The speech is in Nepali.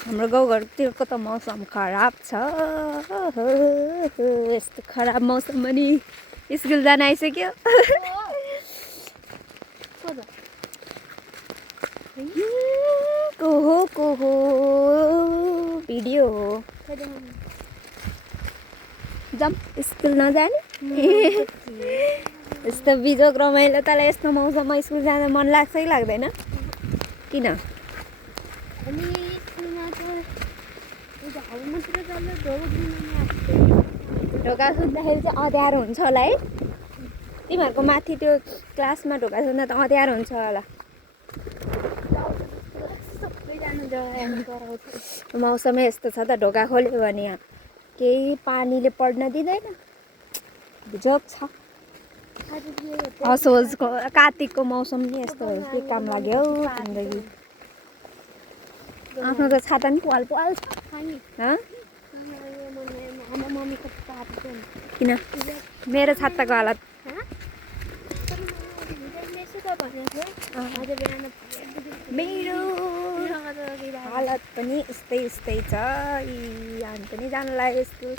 हाम्रो गाउँघरतिरको त मौसम खराब छ। यस्तो खराब मौसम पनि स्कुल जान आइसक्यो। को हो भिडियो हो जम स्कुल नजाने। यस्तो बिजोग रमाइलो तँलाई यस्तो मौसममा स्कुल जान मन लाग्छ कि लाग्दैन? किन? ढोका सुन्दाखेरि चाहिँ अँध्यारो हुन्छ होला है। तिमीहरूको माथि त्यो क्लासमा ढोका सुन्दा त अँध्यारो हुन्छ होला। मौसमै यस्तो छ त ढोका खोल्यो भने यहाँ केही पानीले पढ्न दिँदैन। बिजोग छ। असोजको कार्तिकको मौसम नि यस्तो भयो के काम लाग्यो जिन्दगी। आफ्नो त छाता नि पाल पाल छ। किन मेरो छाताको हालत मेरो हालत पनि यस्तै छ। हामी पनि जानु लाग्यो स्कुल।